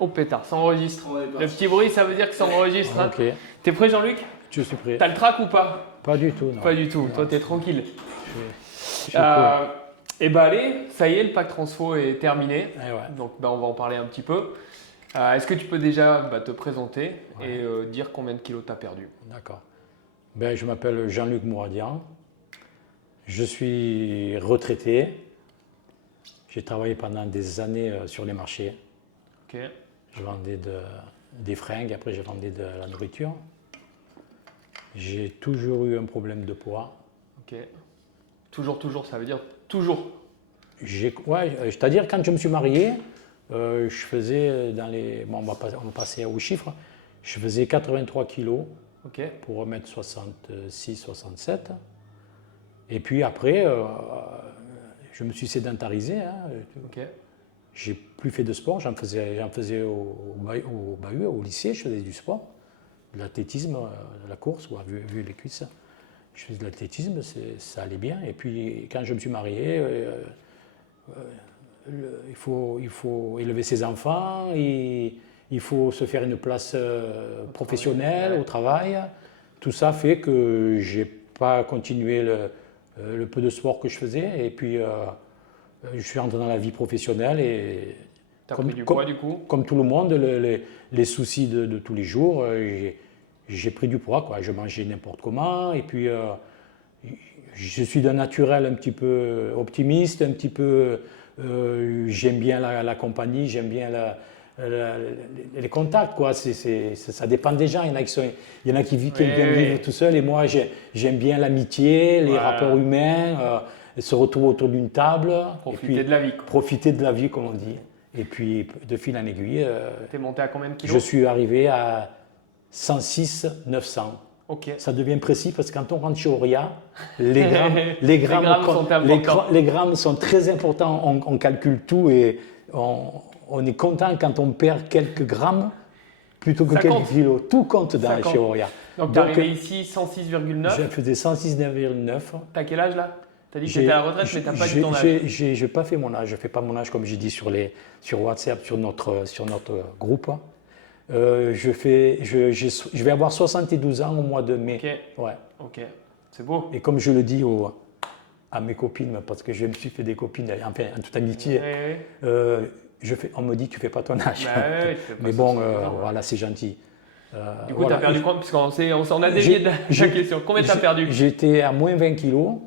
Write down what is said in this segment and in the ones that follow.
Oh pétard, ça enregistre. On est Le parti. petit bruit, ça veut dire que ça enregistre. Hein. Ok, T'es prêt Jean-Luc? je suis prêt. T'as le trac ou pas? Pas du tout, non. Pas du tout, Non, toi t'es tranquille. je suis cool. Et bah allez, ça y est, le pack transfo est terminé. Eh ouais. Donc on va en parler un petit peu. Est-ce que tu peux déjà te présenter Ouais. et dire combien de kilos tu as perdu? D'accord. Ben, je m'appelle Jean-Luc Mouradian. Je suis retraité. J'ai travaillé pendant des années sur les marchés. Ok. Je vendais des fringues, après je vendais de la nourriture. J'ai toujours eu un problème de poids. Ok. Toujours, ça veut dire toujours. Ouais, c'est-à-dire quand je me suis marié, je faisais dans les... Bon, on va passer aux chiffres. Je faisais 83 kilos Ok. pour 1m66, 67. Et puis après, je me suis sédentarisé. Hein. Ok. J'ai plus fait de sport, j'en faisais au bahut, au lycée, je faisais du sport, de l'athlétisme, de la course, vu les cuisses. Je faisais de l'athlétisme, ça allait bien. Et puis quand je me suis marié, il faut élever ses enfants, il faut se faire une place professionnelle au travail. Tout ça fait que j'ai pas continué le peu de sport que je faisais. Et puis je suis rentré dans la vie professionnelle et T'as pris du poids du coup? comme tout le monde, les soucis de tous les jours, j'ai pris du poids, quoi. Je mangeais n'importe comment et puis je suis d'un naturel un petit peu optimiste, un petit peu j'aime bien la compagnie, j'aime bien les contacts, quoi. Ça dépend des gens. Il y en a qui aiment vivre tout seul et moi j'aime bien l'amitié, les rapports humains, se retrouver autour d'une table. Profiter de la vie, quoi. Profiter de la vie, comme on dit. Et puis de fil en aiguille, T'es monté à combien de kilos? je suis arrivé à 106 900. Ok. Ça devient précis parce que quand on rentre chez Auria, les grammes sont très importants. On calcule tout et on est content quand on perd quelques grammes plutôt que quelques kilos. Tout compte chez Auria. Donc tu es arrivé ici 106,9. Je faisais 106,9. T'as quel âge là? Tu as dit que tu étais à la retraite, mais tu n'as pas dit ton âge. Je n'ai pas fait mon âge. Je ne fais pas mon âge comme j'ai dit sur WhatsApp, sur notre groupe. Je vais avoir 72 ans au mois de mai. Ok, ouais. Ok. C'est beau. Et comme je le dis à mes copines, parce que je me suis fait des copines, enfin en toute amitié, on me dit tu ne fais pas ton âge. Mais bon, voilà, c'est gentil. Du coup, tu as perdu combien? Parce qu'on a dévié de la question. Combien tu as perdu? J'étais à moins 20 kilos.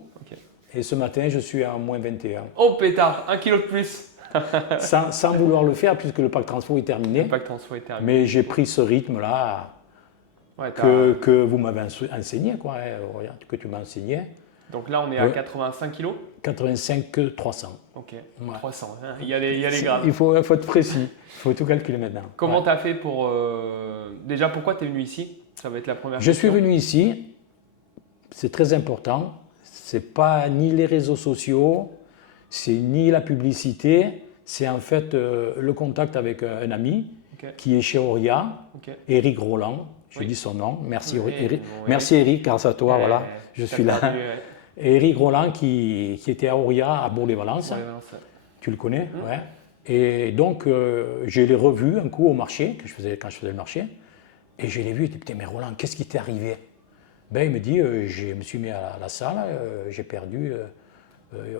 Et ce matin, je suis à moins 21. Oh pétard, 1 kilo de plus. sans vouloir le faire, puisque le pack transfo est terminé. Le pack transfo est terminé. Mais j'ai pris ce rythme-là que vous m'avez enseigné, quoi, que tu m'as enseigné. Donc là, on est à 85 kilos? 85 300. Ok, 300. Hein. Il y a les grammes. Il faut être précis. Il faut tout calculer maintenant. Comment tu as fait pour... Déjà, pourquoi tu es venu ici? Ça va être la première question. Je suis venu ici. C'est très important. C'est pas ni les réseaux sociaux, c'est ni la publicité, c'est en fait le contact avec un ami qui est chez Auria, Éric Roland, je dis son nom, merci Éric, merci Éric, grâce à toi, voilà, je suis là. Éric Roland qui était à Auria, à Bourg-les-Valences, tu le connais, ouais. Et donc je l'ai revu un coup au marché, quand je faisais le marché, et je l'ai vu, il dit putain mais Roland, qu'est-ce qui t'est arrivé? Ben, il me dit, je me suis mis à la salle, j'ai perdu,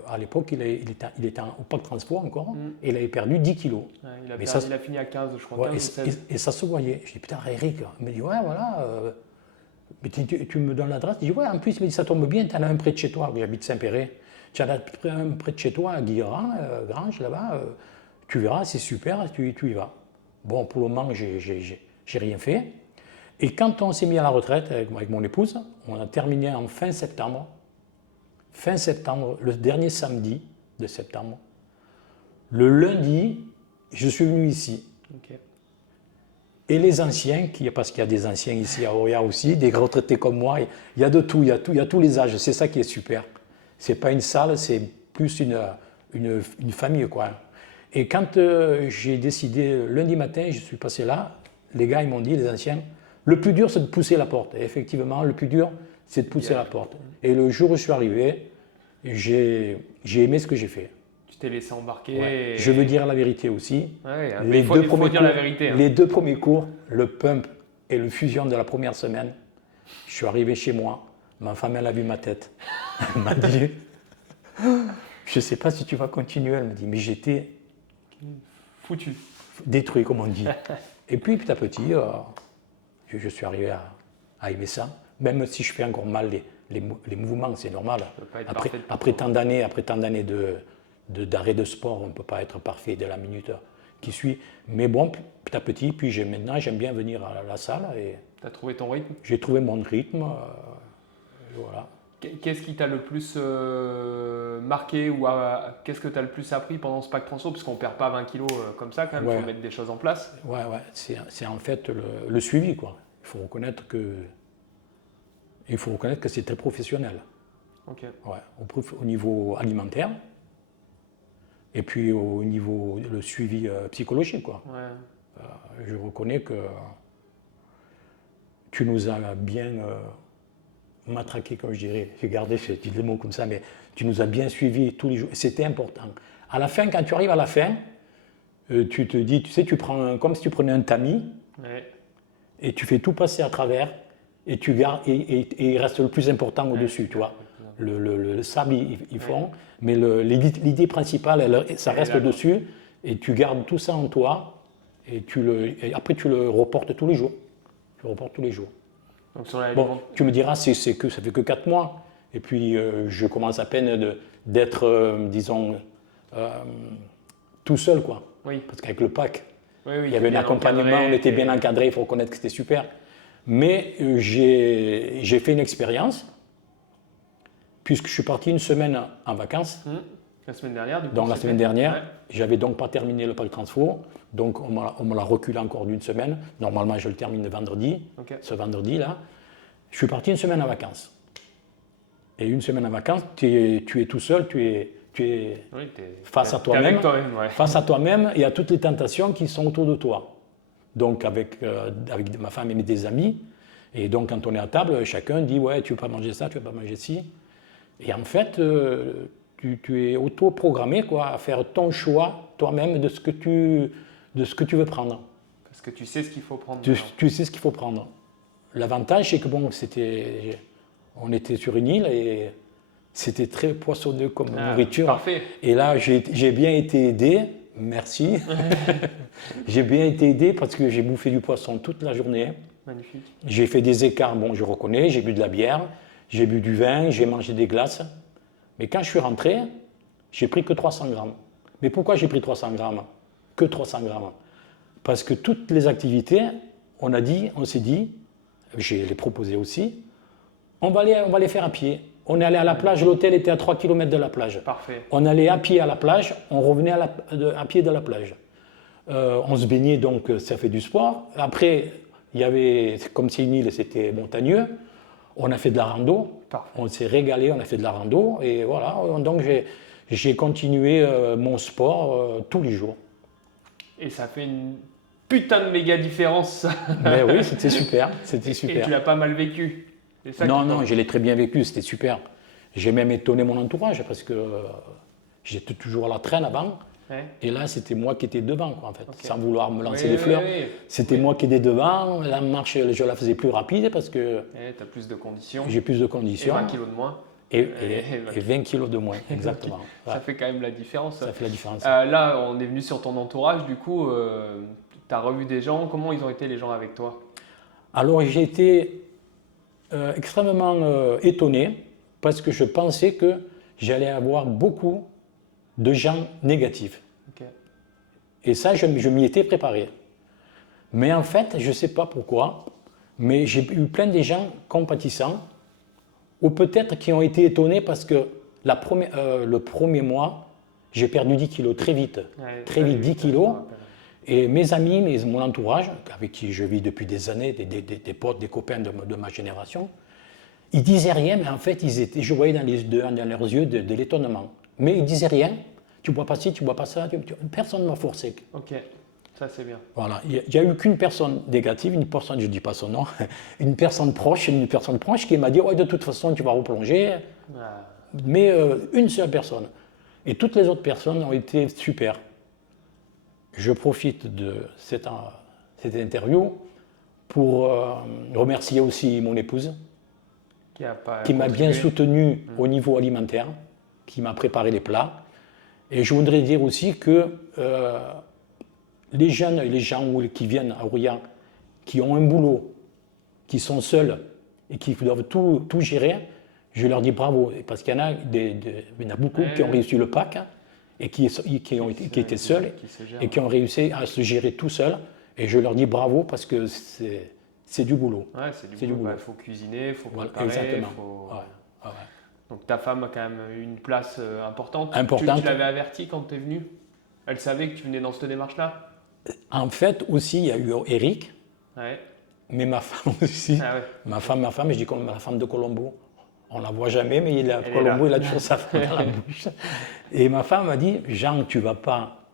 à l'époque il était au pack transfo encore, et il avait perdu 10 kilos. Ouais, il a fini à 15, je crois. Ouais, 15 et ça se voyait. Je dis, putain, Eric, il me dit, ouais, voilà, mais tu me donnes l'adresse? Je dis, ouais, en plus, il me dit, ça tombe bien, tu en as un près de chez toi, j'habite Saint-Péret, tu en as un près de chez toi, à Guilherand, Grange, là-bas, tu verras, c'est super, tu y vas. Bon, pour le moment, j'ai rien fait. Et quand on s'est mis à la retraite avec mon épouse, on a terminé en fin septembre. Fin septembre, le dernier samedi de septembre. Le lundi, je suis venu ici. Et les anciens, parce qu'il y a des anciens ici à Auria aussi, des retraités comme moi, il y a de tout, il y a tous les âges. C'est ça qui est super. C'est pas une salle, c'est plus une famille, quoi. Et quand j'ai décidé, lundi matin, je suis passé là, les gars, ils m'ont dit, les anciens, le plus dur, c'est de pousser la porte. Et effectivement, le plus dur, c'est de pousser la porte. Et le jour où je suis arrivé, j'ai aimé ce que j'ai fait. t'es laissé embarquer. Ouais. Je veux dire la vérité aussi. Ouais, il faut dire la vérité. Hein. Les 2 premiers cours, le pump et le fusion de la première semaine, je suis arrivé chez moi, ma femme elle a vu ma tête. Elle m'a dit, je ne sais pas si tu vas continuer. Elle m'a dit, mais j'étais foutu. Détruit, comme on dit. Et puis petit à petit, je suis arrivé à aimer ça. Même si je fais encore mal les mouvements, c'est normal. Après tant d'années d'arrêt de sport, on ne peut pas être parfait dès la minute qui suit. Mais bon, petit à petit, puis maintenant, j'aime bien venir à la salle. Tu as trouvé ton rythme? J'ai trouvé mon rythme. Voilà. Qu'est-ce qui t'a le plus marqué ou qu'est-ce que tu as le plus appris pendant ce pack transfo? Parce qu'on ne perd pas 20 kilos comme ça quand même, il faut mettre des choses en place. Ouais, c'est en fait le suivi, quoi. Il faut reconnaître que c'est très professionnel. Okay. Ouais, au niveau alimentaire et puis au niveau le suivi psychologique, quoi. Ouais. Je reconnais que tu nous as bien matraqué, comme je dirais. J'ai gardé le mot comme ça, mais tu nous as bien suivis tous les jours. C'était important. À la fin, quand tu arrives à la fin, tu te dis, tu sais, tu prends comme si tu prenais un tamis et tu fais tout passer à travers et tu gardes et il reste le plus important au-dessus, tu vois. Le sable, ils font, mais l'idée principale, ça reste au-dessus et tu gardes tout ça en toi et après tu le reportes tous les jours. Tu le reportes tous les jours. Donc sur la bon, tu me diras, ça fait que 4 mois. Et puis, je commence à peine d'être, disons, tout seul, quoi. Oui. Parce qu'avec le pack, il y avait un accompagnement, on était bien encadré, il faut reconnaître que c'était super. Mais j'ai fait une expérience, puisque je suis parti une semaine en vacances. La semaine dernière, du coup. Donc la semaine dernière, j'avais donc pas terminé le pack transfo. Donc on me l'a reculé encore d'une semaine. Normalement, je le termine le vendredi, ce vendredi-là. Je suis parti une semaine en vacances. Et une semaine en vacances, tu es tout seul, tu es face à toi-même. Face à toi-même et à toutes les tentations qui sont autour de toi. Donc avec ma femme et des amis. Et donc quand on est à table, chacun dit « ouais, tu ne veux pas manger ça, tu ne veux pas manger ci ». Et en fait, tu es auto-programmé, quoi, à faire ton choix toi-même de ce que tu veux prendre. Parce que tu sais ce qu'il faut prendre. Tu sais ce qu'il faut prendre. L'avantage, c'est que bon, on était sur une île et c'était très poissonneux comme nourriture. Parfait. Et là, j'ai bien été aidé, merci. J'ai bien été aidé parce que j'ai bouffé du poisson toute la journée. Magnifique. J'ai fait des écarts, bon, je reconnais, j'ai bu de la bière, j'ai bu du vin, j'ai mangé des glaces. Mais quand je suis rentré, j'ai pris que 300 grammes. Mais pourquoi j'ai pris 300 grammes? Que 300 grammes. Parce que toutes les activités, on s'est dit, je les proposé aussi, on va les faire à pied. On est allé à la plage, l'hôtel était à 3 km de la plage. Parfait. On allait à pied à la plage, on revenait à pied de la plage. On se baignait, donc ça fait du sport. Après, comme c'est une île, c'était montagneux. On a fait de la rando. Parfait. On s'est régalé, on a fait de la rando. Et voilà, donc j'ai continué mon sport tous les jours. Et ça fait une putain de méga différence. Mais oui, c'était super. C'était super. Et tu l'as pas mal vécu. Non, je l'ai très bien vécu, c'était super. J'ai même étonné mon entourage parce que j'étais toujours à la traîne avant. Ouais. Et là, c'était moi qui étais devant, quoi, en fait, sans vouloir me lancer des fleurs. Oui. C'était moi qui étais devant. La marche, je la faisais plus rapide parce que. Tu as plus de conditions. J'ai plus de conditions. Et 20 kilos de moins. Et 20 kilos de moins, exactement. Ça fait quand même la différence. Ça fait la différence. Là, on est venu sur ton entourage, du coup, tu as revu des gens. Comment ils ont été les gens avec toi? Alors, j'ai été extrêmement étonné parce que je pensais que j'allais avoir beaucoup de gens négatifs. Okay. Et ça, je m'y étais préparé. Mais en fait, je ne sais pas pourquoi, mais j'ai eu plein de gens compatissants ou peut-être qui ont été étonnés parce que le premier mois, j'ai perdu 10 kilos très vite. Très vite, 10 kilos. Et mes amis, mon entourage, avec qui je vis depuis des années, des potes, des copains de ma génération, ils disaient rien, mais en fait, je voyais dans leurs yeux de l'étonnement. Mais ils disaient rien. Tu ne bois pas ci, tu ne bois pas ça. Personne ne m'a forcé. Ok, ça c'est bien. Voilà, il n'y a eu qu'une personne négative, une personne, je ne dis pas son nom, une personne proche qui m'a dit ouais, de toute façon, tu vas replonger. Ah. Mais une seule personne. Et toutes les autres personnes ont été super. Je profite de cette interview pour remercier aussi mon épouse, qui m'a bien soutenu au niveau alimentaire, qui m'a préparé les plats. Et je voudrais dire aussi que les jeunes et les gens qui viennent à Ouria, qui ont un boulot, qui sont seuls et qui doivent tout gérer, je leur dis bravo. Parce qu'il y en a beaucoup qui ont réussi le pack et qui étaient seuls et qui ont réussi à se gérer tout seuls. Et je leur dis bravo parce que c'est du boulot. Ouais, c'est du boulot. Il faut cuisiner, il faut préparer. Exactement. Donc ta femme a quand même eu une place importante. Tu l'avais avertie quand tu es venu? Elle savait que tu venais dans cette démarche-là? En fait, aussi, il y a eu Eric, mais ma femme aussi. Ma femme, je dis comme la femme de Colombo. On ne la voit jamais, mais Colombo, il a toujours sa femme dans la bouche. Et ma femme m'a dit, Jean, tu ne vas pas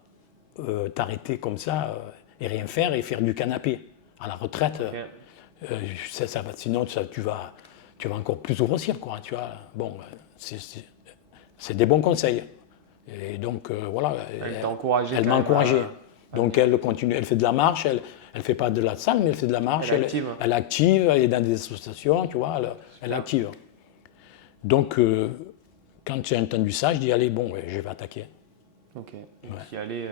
t'arrêter comme ça et rien faire et faire du canapé. À la retraite, sinon tu vas encore plus grossir, quoi. Tu vois. Bon, c'est des bons conseils. Et donc, voilà. Elle t'a encouragé. Elle m'a encouragé. Donc, elle continue, elle fait de la marche, elle ne fait pas de la salle, mais elle fait de la marche. Elle est active, elle est dans des associations, tu vois, elle est active. Donc, quand j'ai entendu ça, je dis, allez, bon, je vais attaquer. Ok, donc y aller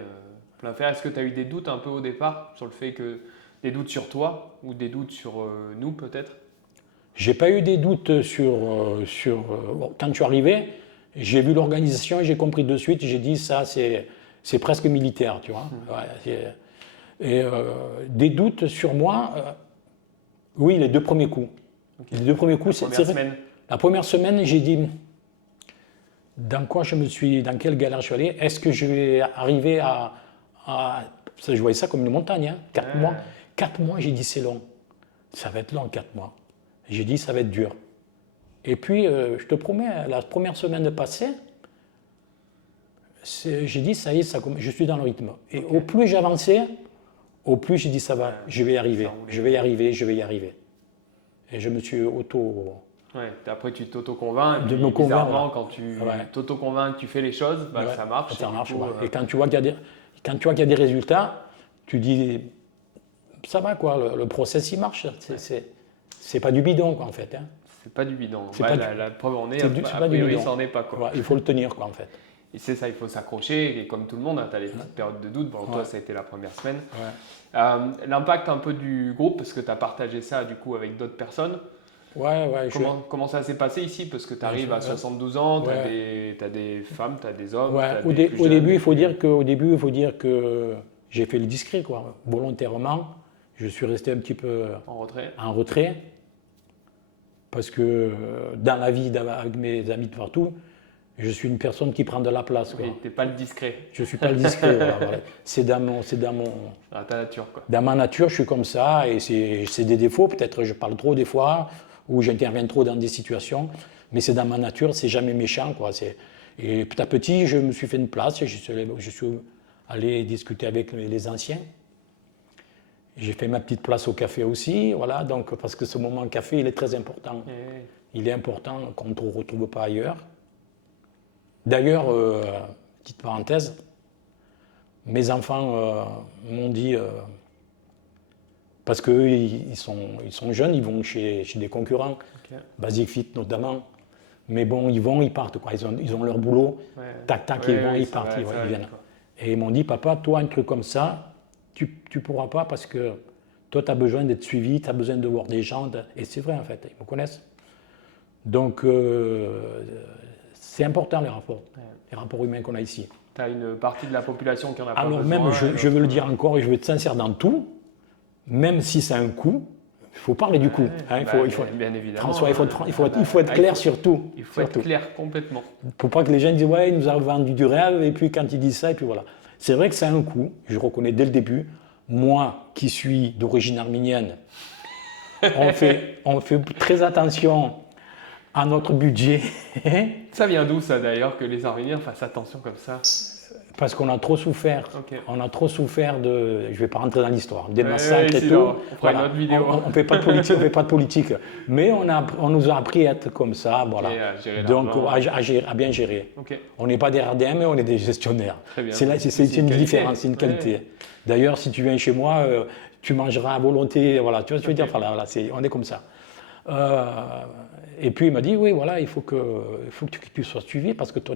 plein fer. Est-ce que tu as eu des doutes un peu au départ sur le fait que. Des doutes sur toi ou des doutes sur nous peut-être? J'ai pas eu des doutes sur quand tu arrivais, j'ai vu l'organisation et j'ai compris de suite, j'ai dit ça c'est presque militaire, tu vois. Et des doutes sur moi, oui, les 2 premiers coups. Okay. Les 2 premiers coups, la première semaine, j'ai dit dans quelle galère je suis allé, est-ce que je vais arriver à je voyais ça comme une montagne, 4 mois. 4 mois, j'ai dit c'est long. Ça va être long, 4 mois. J'ai dit ça va être dur. Et puis, je te promets, la première semaine passée, j'ai dit ça y est, je suis dans le rythme. Et au plus j'avançais, au plus j'ai dit ça va, je vais y arriver, je vais y arriver, je vais y arriver. Et je me suis après tu t'auto-convaincs, et puis bizarrement, quand tu t'auto-convaincs que tu fais les choses, ça marche. Ça marche, et quand tu vois qu'il y a des résultats, tu dis ça va quoi, le process il marche, c'est pas du bidon quoi en fait. Hein. C'est pas du bidon. La preuve en est, a priori ça n'en est pas quoi. Il faut le tenir quoi en fait. Et c'est ça, il faut s'accrocher et comme tout le monde, tu as les petites périodes de doute. Bon, toi ça a été la première semaine. L'impact un peu du groupe, parce que tu as partagé ça du coup avec d'autres personnes. Comment ça s'est passé ici? Parce que tu arrives à 72 ans, tu as des femmes, tu as des hommes. Au début, il faut dire que j'ai fait le discret, quoi. Volontairement, je suis resté un petit peu en retrait. Parce que dans la vie, avec mes amis de partout, je suis une personne qui prend de la place. Oui, tu n'es pas le discret. Je ne suis pas le discret. Voilà. C'est dans ta nature, quoi. Dans ma nature, je suis comme ça et c'est des défauts. Peut-être je parle trop des fois ou j'interviens trop dans des situations, mais c'est dans ma nature, c'est jamais méchant, quoi. Et petit à petit, je me suis fait une place. Je suis allé discuter avec les anciens. J'ai fait ma petite place au café aussi, voilà, donc, parce que ce moment café, il est très important. Il est important qu'on ne le retrouve pas ailleurs. D'ailleurs, petite parenthèse, mes enfants m'ont dit, parce qu'eux, ils sont jeunes, ils vont chez des concurrents, Basic Fit notamment, mais bon, ils partent, quoi. Ils ont leur boulot, tac, ils partent, ils viennent. Et ils m'ont dit, papa, toi, un truc comme ça, tu pourras pas parce que toi, tu as besoin d'être suivi, tu as besoin de voir des gens. Et c'est vrai, en fait, ils me connaissent. Donc, c'est important, les rapports humains qu'on a ici. Tu as une partie de la population qui en a pas besoin. Alors, même, je veux le dire encore, et je veux être sincère dans tout, même si c'est un coût, il faut parler du coût. Hein, bien évidemment. François, il faut être clair sur tout. Il faut être clair complètement. Il ne faut pas que les gens disent, ouais, ils nous ont vendu du rêve, et puis quand ils disent ça, et puis voilà. C'est vrai que c'est un coût, je reconnais dès le début. Moi, qui suis d'origine arménienne, on fait très attention à notre budget. Ça vient d'où ça d'ailleurs, que les Arméniens fassent attention comme ça? Parce qu'on a trop souffert. Okay. On a trop souffert de. Je ne vais pas rentrer dans l'histoire. Des massacres et tout. On fera une autre vidéo. On ne fait pas de politique, on fait pas de politique. Mais on nous a appris à être comme ça, voilà. Donc à bien gérer. Okay. On n'est pas des RDM, mais on est des gestionnaires. C'est une différence, c'est une qualité. Ouais. D'ailleurs, si tu viens chez moi, tu mangeras à volonté. Voilà, tu vois ce que je veux dire. Voilà, on est comme ça. Et puis il m'a dit oui, voilà, il faut que tu sois suivi parce que toi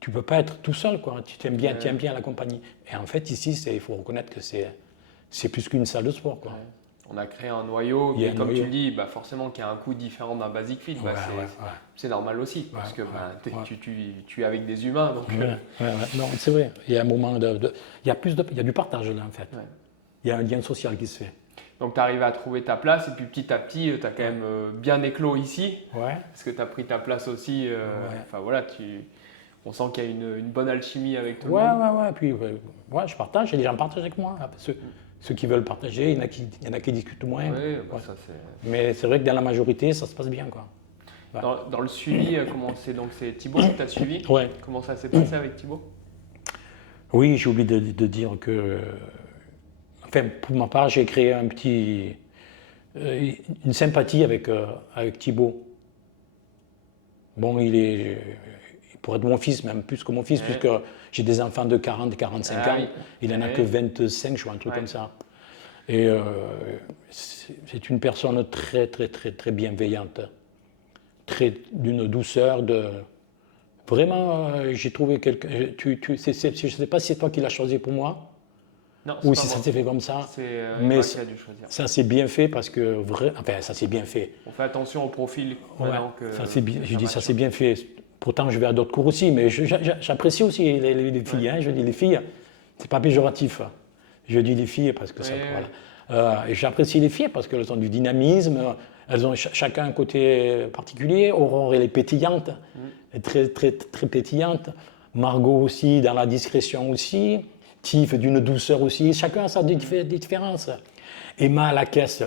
tu peux pas être tout seul, quoi. Tu aimes bien la compagnie. Et en fait, ici, il faut reconnaître que c'est plus qu'une salle de sport, quoi. Ouais. On a créé un noyau, et comme tu le dis, forcément qu'il y a un coût différent d'un Basic Fit, c'est normal aussi, parce que tu es avec des humains. Donc, Non, c'est vrai. Il y a un moment il y a du partage là, en fait. Ouais. Il y a un lien social qui se fait. Donc, tu arrives à trouver ta place et puis petit à petit, tu as quand même bien éclos ici, parce que tu as pris ta place aussi. Enfin voilà, on sent qu'il y a une bonne alchimie avec tout le monde. Ouais. Puis, je partage et les gens partagent avec moi. Ceux qui veulent partager, il y en a qui discutent moins. Ça, mais c'est vrai que dans la majorité, ça se passe bien, quoi. Ouais. Dans le suivi, c'est Thibaut qui t'a suivi. Ouais. Comment ça s'est passé avec Thibaut? Oui, j'ai oublié de dire que, pour ma part, j'ai créé une sympathie avec Thibaut. Bon, il pourrait être mon fils, même plus que mon fils, puisque j'ai des enfants de 40 et 45 ans. Il n'en a que 25, je crois, un truc comme ça. Et c'est une personne très, très, très, très bienveillante, d'une douceur, Vraiment, j'ai trouvé quelqu'un. Je ne sais pas si c'est toi qui l'as choisi pour moi. Non, ou si ça s'est fait comme ça. Mais qui a dû choisir. Ça s'est bien fait parce que ça s'est bien fait. On fait attention au profil. Ça c'est bien. Je dis ça s'est bien fait. Pourtant, je vais à d'autres cours aussi, mais j'apprécie aussi les filles. Hein, je dis les filles, c'est pas péjoratif. Je dis les filles parce que et j'apprécie les filles parce qu'elles ont du dynamisme. Elles ont chacun un côté particulier. Aurore, elle est pétillante, très, très, très pétillante. Margot aussi, dans la discrétion aussi. Tiff, d'une douceur aussi. Chacun a sa différence. Emma à la caisse,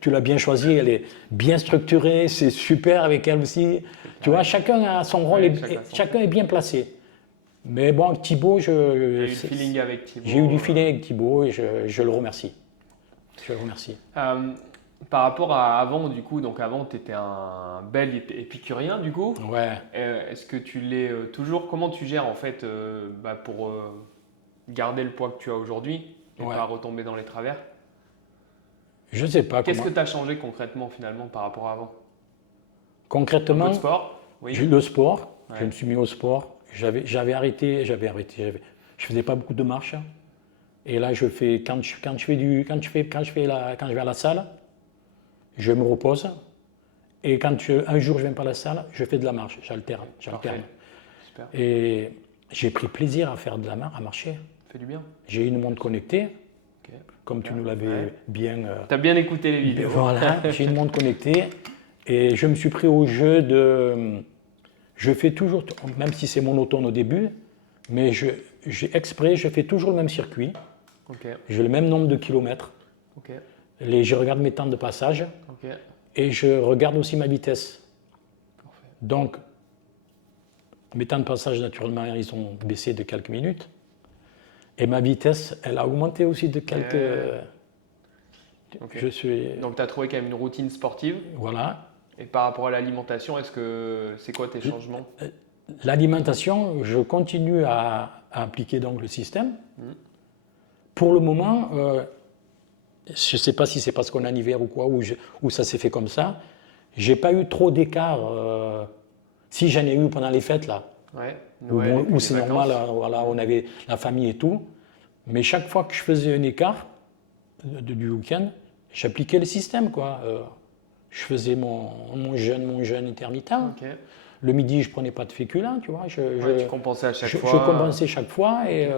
tu l'as bien choisie, elle est bien structurée, c'est super avec elle aussi. Tu vois, chacun a son rôle, chacun est bien placé. Mais bon, Thibaut, j'ai eu du feeling avec Thibaut. J'ai eu du feeling avec Thibaut et je le remercie. Je le remercie. Par rapport à avant, du coup, donc avant, tu étais un bel épicurien, du coup. Ouais. Est-ce que tu l'es toujours? Comment tu gères, en fait, pour garder le poids que tu as aujourd'hui et pas retomber dans les travers? Je ne sais pas. Qu'est-ce que tu as changé concrètement, finalement, par rapport à avant? Concrètement, un peu de sport, le sport. Je me suis mis au sport. J'avais arrêté. Je faisais pas beaucoup de marche. Et là, quand je vais à la salle, je me repose. Et un jour je viens pas à la salle, je fais de la marche. J'alterne. Et j'ai pris plaisir à faire de la marche, à marcher. Ça fait du bien. J'ai une montre connectée. Comme tu nous l'avais bien. Tu as bien écouté les vidéos. Voilà, j'ai une montre connectée. Et je me suis pris au jeu de. Je fais toujours, même si c'est monotone au début, mais je fais toujours le même circuit. J'ai le même nombre de kilomètres. Je regarde mes temps de passage. Et je regarde aussi ma vitesse. Parfait. Donc, mes temps de passage, naturellement, ils ont baissé de quelques minutes. Et ma vitesse, elle a augmenté aussi de quelques. Donc, tu as trouvé quand même une routine sportive. Voilà. Et par rapport à l'alimentation, c'est quoi tes changements? L'alimentation, je continue à appliquer donc le système. Pour le moment, je ne sais pas si c'est parce qu'on est en hiver ou quoi, ou ça s'est fait comme ça. J'ai pas eu trop d'écart. Si j'en ai eu pendant les fêtes là, où c'est normal, voilà, on avait la famille et tout. Mais chaque fois que je faisais un écart du week-end, j'appliquais le système, quoi. Je faisais mon jeûne intermittent. Le midi, je prenais pas de féculents, tu vois. Tu compensais à chaque fois. Je compensais chaque fois et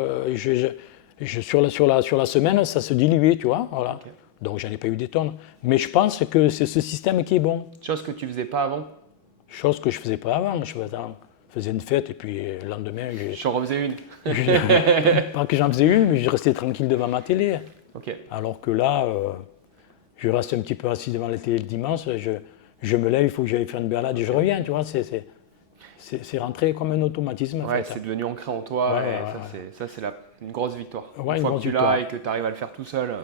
sur la semaine, ça se diluait, tu vois. Voilà. Donc, j'en ai pas eu des tonnes. Mais je pense que c'est ce système qui est bon. Chose que tu faisais pas avant? Chose que je faisais pas avant. Je faisais une fête et puis le lendemain... J'en refaisais une. Pas que j'en faisais une, mais je restais tranquille devant ma télé. Alors que là, je reste un petit peu assis devant la télé le dimanche, je me lève, il faut que j'aille faire une balade et je reviens, tu vois. C'est rentré comme un automatisme. Ouais, c'est devenu ancré en toi. Ça, c'est une grosse victoire. Ouais, une fois que tu l'as et que tu arrives à le faire tout seul,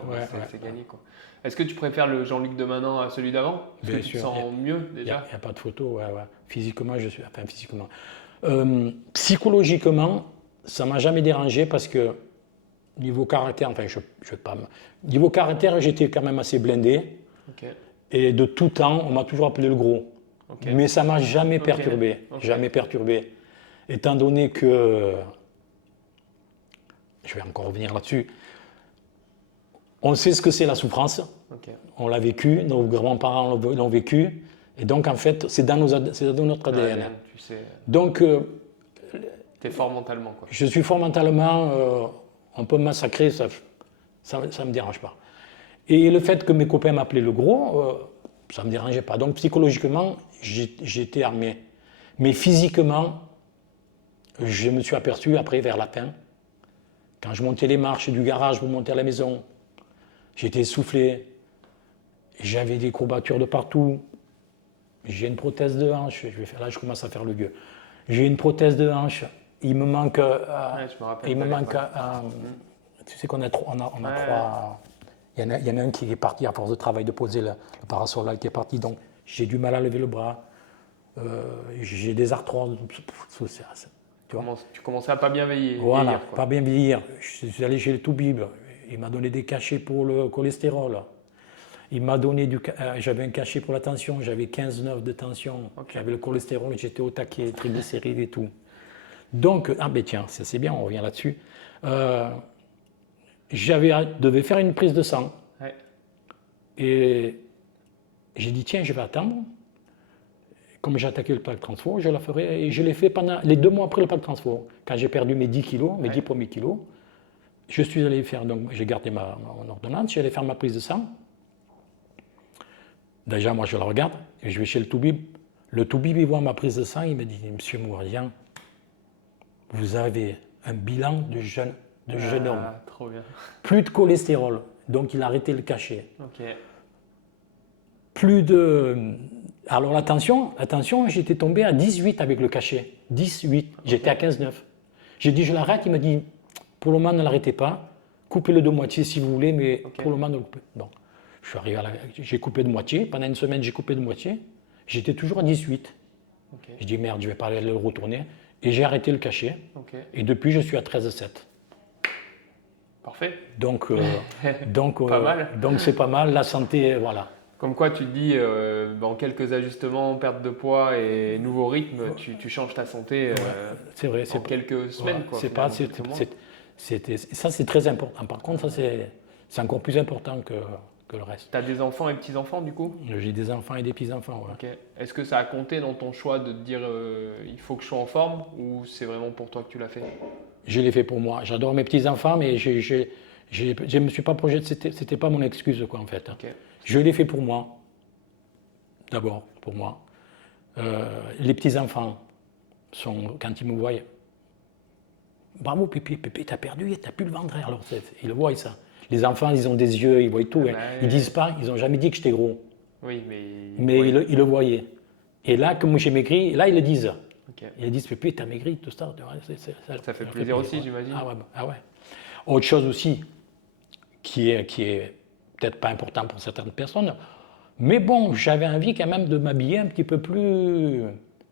c'est gagné, quoi. Est-ce que tu préfères le Jean-Luc de maintenant à celui d'avant? Est-ce que tu te sens mieux déjà? Il n'y a pas de photo, Physiquement, je suis. Enfin, physiquement. Psychologiquement, ça ne m'a jamais dérangé parce que niveau caractère, niveau caractère, j'étais quand même assez blindé. Okay. Et de tout temps, on m'a toujours appelé le gros. Okay. Mais ça ne m'a jamais perturbé. Jamais perturbé. Étant donné que. Je vais encore revenir là-dessus. On sait ce que c'est la souffrance. On l'a vécu, nos grands-parents l'ont vécu. Et donc, en fait, c'est dans notre ADN. Tu sais. Donc. Tu es fort mentalement, quoi. Je suis fort mentalement. On peut me massacrer, ça ne me dérange pas. Et le fait que mes copains m'appelaient le gros, ça ne me dérangeait pas. Donc psychologiquement, j'étais armé. Mais physiquement, je me suis aperçu après, vers la fin, quand je montais les marches du garage pour monter à la maison, j'étais essoufflé, j'avais des courbatures de partout, j'ai une prothèse de hanche, là je commence à faire le vieux. J'ai une prothèse de hanche, il me manque... tu sais qu'on a trois... Il y en a un qui est parti à force de travail, de poser le parasol là, qui est parti. Donc j'ai du mal à lever le bras. J'ai des arthroses. Tu commençais à pas bien vieillir. Voilà, pas bien vieillir. Je suis allé chez le Toubib. Il m'a donné des cachets pour le cholestérol. Il m'a donné j'avais un cachet pour la tension. J'avais 15,9 de tension. J'avais le cholestérol, j'étais au taquet, triglycérides et tout. Donc, tiens, c'est bien, on revient là-dessus. Devais faire une prise de sang. Ouais. Et j'ai dit, tiens, je vais attendre. Comme j'ai attaqué le plaque transfo, je la ferai. Et je l'ai fait pendant les 2 mois après le plaque transfo. Quand j'ai perdu mes 10 kilos, mes 10 premiers kilos, je suis allé faire, donc j'ai gardé mon ordonnance, je suis allé faire ma prise de sang. Déjà, moi, je la regarde et je vais chez le Toubib. Le Toubib, il voit ma prise de sang, il me dit, Monsieur Mouradian, vous avez un bilan de jeune homme. Trop bien. Plus de cholestérol, donc il a arrêté le cachet. Okay. Plus de... Alors la tension, j'étais tombé à 18 avec le cachet. 18, j'étais à 15,9. J'ai dit je l'arrête, il m'a dit pour le moment ne l'arrêtez pas, coupez-le de moitié si vous voulez, mais pour le moment ne le coupez. Bon, je suis arrivé j'ai coupé de moitié, pendant une semaine j'ai coupé de moitié, j'étais toujours à 18. Je dis merde, je vais pas aller le retourner, et j'ai arrêté le cachet, et depuis je suis à 13,7. Parfait. Donc, pas mal. Donc c'est pas mal, la santé, voilà. Comme quoi tu te dis, en quelques ajustements, perte de poids et nouveau rythme, tu changes ta santé c'est vrai, en quelques semaines. Quoi, ça c'est très important. Par contre, ça c'est encore plus important que le reste. Tu as des enfants et petits-enfants du coup? J'ai des enfants et des petits-enfants, ouais. Okay. Est-ce que ça a compté dans ton choix de te dire il faut que je sois en forme ou c'est vraiment pour toi que tu l'as fait? Je l'ai fait pour moi. J'adore mes petits-enfants, mais je ne me suis pas projeté, c'était pas mon excuse quoi en fait. Okay. Je l'ai fait pour moi, d'abord pour moi. Les petits-enfants, quand ils me voient, bravo Pépé, t'as perdu, t'as plus le ventre. Alors ils le voient ça. Les enfants, ils ont des yeux, ils voient tout. Ils disent pas, ils n'ont jamais dit que j'étais gros. Oui, mais ils le voyaient. Et là, comme j'ai maigri, là ils le disent. Ils disent Pépé, t'as maigri, tout ça. Ça fait plaisir aussi, j'imagine. Ah ouais. Autre chose aussi, qui est peut-être pas important pour certaines personnes, mais bon, j'avais envie quand même de m'habiller un petit peu plus...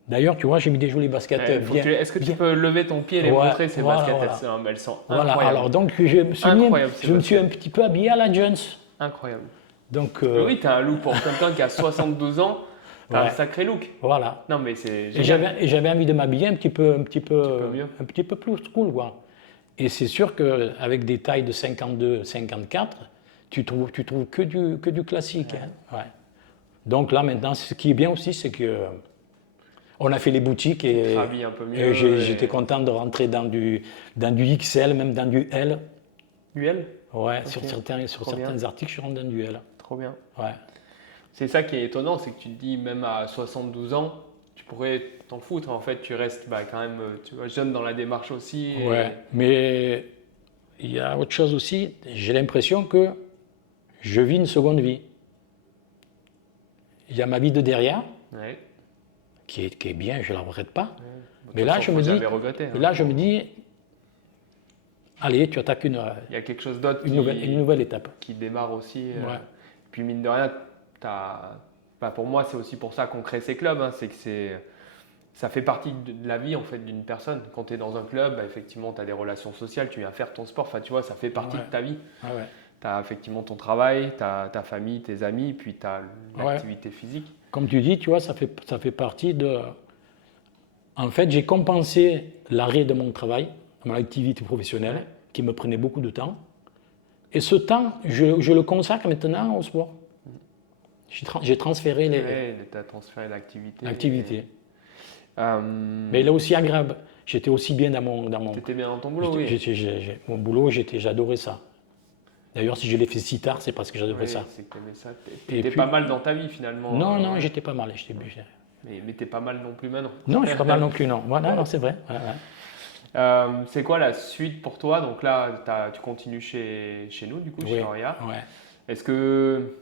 D'ailleurs, tu vois, j'ai mis des jolies baskets. Est-ce que tu peux lever ton pied et les montrer, ces baskets? Elles sont incroyables. Alors donc, je me suis un petit peu habillé à la Jones. Incroyable. Donc, oui, tu as un look pour quelqu'un qui a 72 ans, tu as un sacré look. Voilà. Non, mais c'est génial. Et j'avais envie de m'habiller un petit peu plus cool, quoi. Et c'est sûr qu'avec des tailles de 52, 54, tu trouves que du classique. Ouais. Hein. Ouais. Donc là, maintenant, ce qui est bien aussi, c'est que on a fait les boutiques et un peu mieux, j'étais content de rentrer dans du XL, même dans du L. Du L? Ouais, sur certains articles, je rentre dans du L. Trop bien. Ouais. C'est ça qui est étonnant, c'est que tu te dis, même à 72 ans, tu pourrais t'en foutre. En fait, tu restes quand même jeune dans la démarche aussi. Ouais, mais il y a autre chose aussi. J'ai l'impression que je vis une seconde vie. Il y a ma vie de derrière, qui est bien, je ne la regrette pas. Mais là, je me dis, regretté, là, je me dis, allez, tu attaques il y a quelque chose d'autre, une nouvelle étape qui démarre aussi. Puis mine de rien, pour moi, c'est aussi pour ça qu'on crée ces clubs. Hein, c'est que ça fait partie de la vie en fait d'une personne. Quand tu es dans un club, effectivement, tu as des relations sociales, tu viens faire ton sport. Enfin, tu vois, ça fait partie de ta vie. Tu as effectivement ton travail, tu as ta famille, tes amis, puis tu as l'activité physique. Comme tu dis, tu vois, ça fait partie de... En fait, j'ai compensé l'arrêt de mon travail, de mon activité professionnelle, qui me prenait beaucoup de temps. Et ce temps, je le consacre maintenant au sport. J'ai transféré tu as transféré l'activité. Mais là aussi agréable. J'étais aussi bien dans mon... Tu étais bien dans ton boulot, Mon boulot, j'adorais ça. D'ailleurs, si je l'ai fait si tard, c'est parce que j'adorais ça. C'est que tu aimais ça. Tu étais pas mal dans ta vie finalement. Non, j'étais pas mal. Mais tu n'es pas mal non plus maintenant. Non, je suis pas mal non plus, non. Non, c'est vrai. C'est quoi la suite pour toi? Donc là, tu continues chez nous, du coup, chez Auria. Est-ce que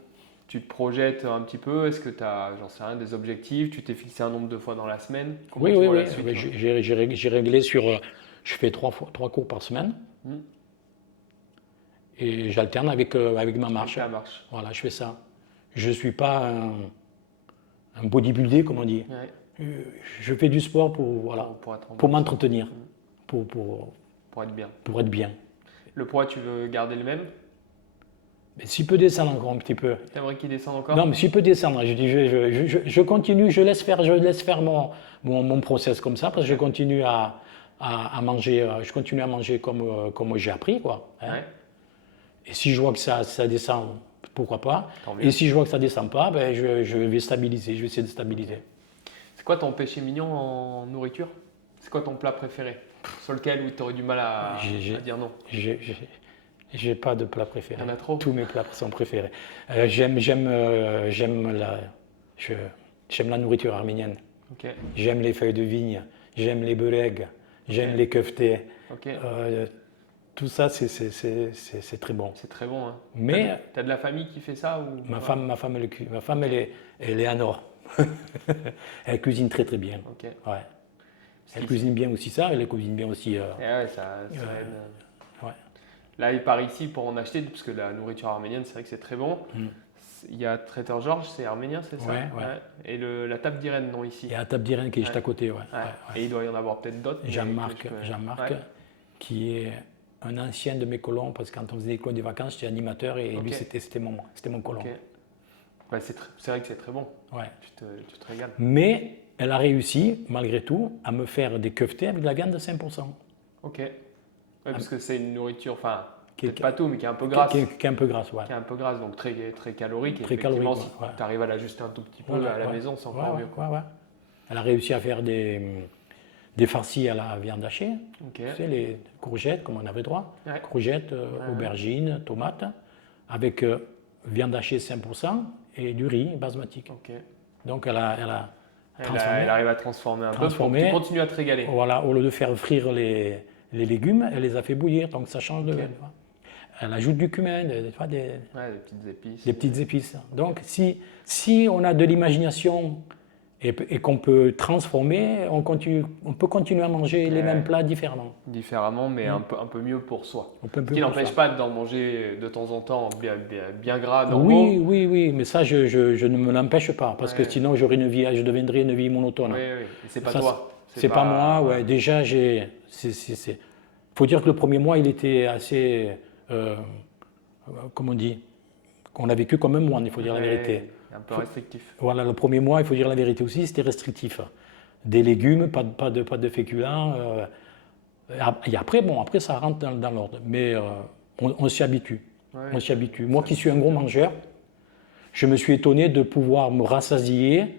tu te projettes un petit peu? Est-ce que tu as, j'en sais rien, des objectifs? Tu t'es fixé un nombre de fois dans la semaine? Oui. J'ai réglé sur... Je fais 3 cours par semaine. Et j'alterne avec ma marche. Voilà, je fais ça. Je ne suis pas un bodybuilder, comme on dit. Je fais du sport pour m'entretenir, pour être bien. Le poids, tu veux garder le même? Mais s'il peut descendre encore un petit peu. Tu aimerais qu'il descende encore? Non, mais s'il peut descendre, je continue, je laisse faire mon process comme ça, parce que je continue à manger, comme j'ai appris, quoi. Et si je vois que ça descend, pourquoi pas. Et si je vois que ça ne descend pas, je vais stabiliser, je vais essayer de stabiliser. C'est quoi ton péché mignon en nourriture? C'est quoi ton plat préféré? Sur lequel tu aurais du mal à dire non? J'ai pas de plat préféré. Il y en a trop. Tous mes plats sont préférés. J'aime la nourriture arménienne. J'aime les feuilles de vigne, j'aime les belegs, j'aime les keftés. Tout ça, c'est très bon. C'est très bon. Hein. Mais tu as de la famille qui fait ça ou... Ma femme, elle est à Nord. Elle cuisine très très bien. Elle cuisine bien aussi ça, elle cuisine bien aussi. Ça aide. Là, par ici, pour en acheter, parce que la nourriture arménienne, c'est vrai que c'est très bon. Il y a Traiteur Georges, c'est arménien, c'est ça? Et la table d'Irène, non, ici? Il y a la table d'Irène qui est juste à côté. Et il doit y en avoir peut-être d'autres. Jean-Marc, qui est un ancien de mes colons, parce que quand on faisait des colons de vacances, j'étais animateur et lui, c'était mon colon. C'est vrai que c'est très bon. Tu te régales. Mais elle a réussi, malgré tout, à me faire des keftés avec de la viande de 5%. Parce que c'est une nourriture, peut-être pas tout, mais qui est un peu grasse. Qui est un peu grasse, Qui est un peu grasse, donc très, très calorique. Très calorique, si tu arrives à l'ajuster un tout petit peu à la maison, c'est encore mieux. Elle a réussi à faire des farcis à la viande hachée. Tu sais, les courgettes, comme on avait droit. Courgettes, aubergines, tomates, avec viande hachée 5% et du riz basmati. Donc elle arrive à transformer un peu. Tu continues à te régaler. Voilà, au lieu de faire frire les légumes, elle les a fait bouillir, donc ça change de... Elle ajoute du cumin, des petites épices. Des petites épices. Donc si on a de l'imagination et qu'on peut transformer, on peut continuer à manger les mêmes plats différemment. Différemment, mais un peu mieux pour soi. Ce qui n'empêche pas d'en manger de temps en temps bien gras, normaux. Oui, mais ça, je ne me l'empêche pas, parce que sinon je deviendrais une vie monotone. Oui, c'est pas toi. C'est pas moi, Déjà, faut dire que le premier mois, il était assez, comment on dit, qu'on a vécu comme un moine, il faut dire la vérité. Un peu restrictif. Voilà, le premier mois, il faut dire la vérité aussi, c'était restrictif. Des légumes, pas de féculents. Et après, ça rentre dans l'ordre. Mais on s'y habitue. On s'y habitue. Moi qui suis un gros mangeur, je me suis étonné de pouvoir me rassasier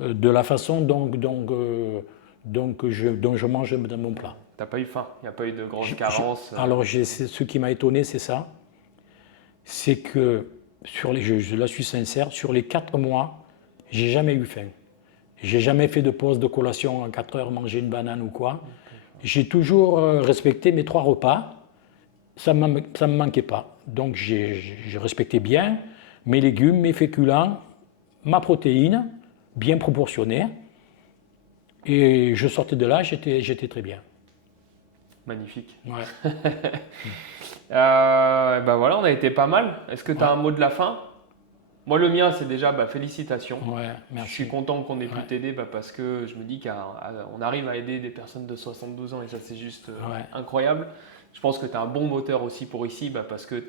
de la façon dont je mange dans mon plat. Tu n'as pas eu faim, il n'y a pas eu de grande carence. Alors, ce qui m'a étonné, c'est ça. C'est que, je suis sincère, sur les 4 mois, j'ai jamais eu faim. J'ai jamais fait de pause de collation à 4 heures, manger une banane ou quoi. J'ai toujours respecté mes 3 repas. Ça ne me manquait pas. Donc, j'ai respecté bien mes légumes, mes féculents, ma protéine, bien proportionnée. Et je sortais de là, j'étais très bien. Magnifique. Ouais. Ben voilà, on a été pas mal. Est-ce que tu as un mot de la fin? Moi, le mien, c'est déjà félicitations. Ouais, merci. Je suis content qu'on ait pu t'aider parce que je me dis qu'on arrive à aider des personnes de 72 ans et ça, c'est juste incroyable. Je pense que tu as un bon moteur aussi pour ici parce que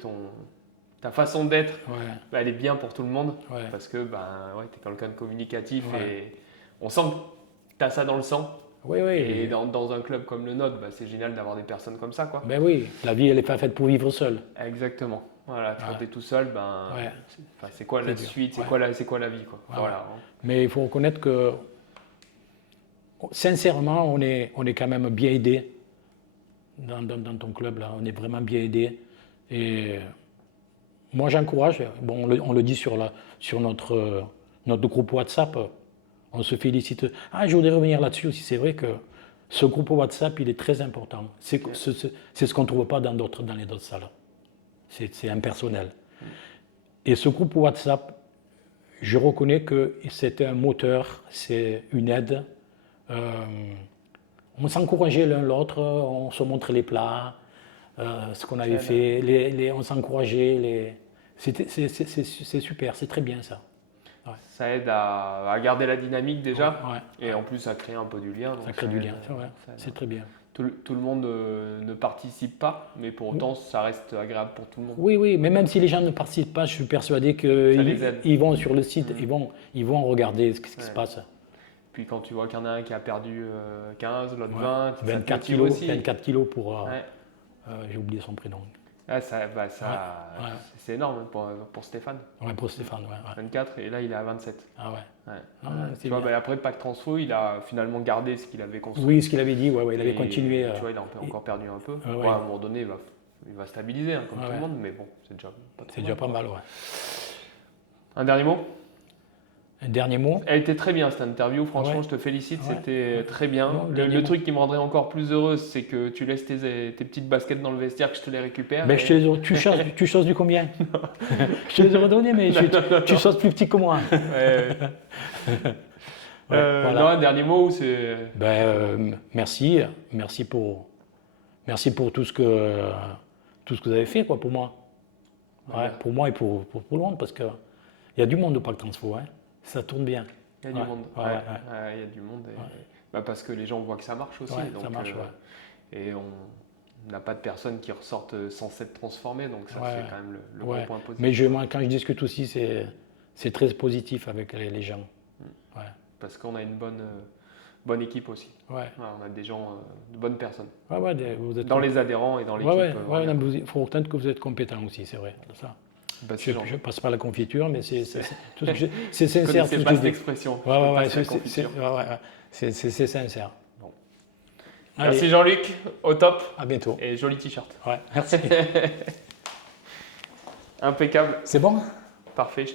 ta façon d'être, elle est bien pour tout le monde. Parce que tu es quelqu'un de communicatif et on sent que tu as ça dans le sang. Oui, oui. Et dans un club comme le nôtre, c'est génial d'avoir des personnes comme ça, quoi. Ben oui, la vie, elle n'est pas faite pour vivre seule. Exactement. Voilà, quand tu es tout seul, c'est quoi la suite, c'est quoi la vie, quoi. Voilà. Mais il faut reconnaître que, sincèrement, on est quand même bien aidé dans ton club, là. On est vraiment bien aidé. Et moi, j'encourage. Bon, on le dit sur notre groupe WhatsApp. On se félicite. Je voudrais revenir là-dessus aussi. C'est vrai que ce groupe WhatsApp, il est très important. C'est ce qu'on ne trouve pas dans les autres salles. C'est impersonnel. Et ce groupe WhatsApp, je reconnais que c'est un moteur, c'est une aide. On s'encourageait l'un l'autre, on se montrait les plats, ce qu'on avait fait, on s'encourageait. C'est super, c'est très bien ça. Ouais. Ça aide à garder la dynamique déjà, et en plus à créer un peu du lien. Ça crée du lien, c'est très bien. Tout le monde ne participe pas, mais pour autant ça reste agréable pour tout le monde. Oui, mais même si les gens ne participent pas, je suis persuadé qu'ils vont sur le site, ils vont regarder ce qui se passe. Puis quand tu vois qu'il y en a un qui a perdu 15, l'autre 24 kilos aussi. 24 kilos pour... j'ai oublié son prénom. C'est énorme pour Stéphane. Ouais, pour Stéphane, 24 et là il est à 27. Ah ouais. Tu vois, après Pâques Transfo, il a finalement gardé ce qu'il avait construit. Oui, ce qu'il avait dit, il avait continué. Tu vois, il a encore perdu un peu. À un moment donné, il va stabiliser comme tout le monde, mais bon, c'est déjà pas mal. Un dernier mot? Un dernier mot. Elle était très bien cette interview, franchement je te félicite, c'était très bien. Le truc qui me rendrait encore plus heureuse, c'est que tu laisses tes petites baskets dans le vestiaire, que je te les récupère. Tu choses du combien? Je te les ai redonnées, mais tu choses plus petit que moi. Non, un dernier mot, c'est... Merci pour tout ce que vous avez fait pour moi. Pour moi et pour tout le monde, parce qu'il y a du monde au Pâques Transfo. Ça tourne bien. Il y a du monde. Il y a du monde. Parce que les gens voient que ça marche aussi. Donc, ça marche, et on n'a pas de personnes qui ressortent sans s'être transformées. Donc ça, c'est quand même le gros point positif. Mais quand je discute aussi, c'est très positif avec les gens. Parce qu'on a une bonne équipe aussi. On a des gens, de bonnes personnes. Vous êtes dans les adhérents et dans l'équipe. Il faut reconnaître que vous êtes compétents aussi, c'est vrai. Ça. Je passe par la confiture, mais c'est sincère. C'est pas cette expression. C'est sincère. Bon. Merci Jean-Luc, au top. À bientôt. Et joli t-shirt. Merci. Impeccable. C'est bon? Parfait.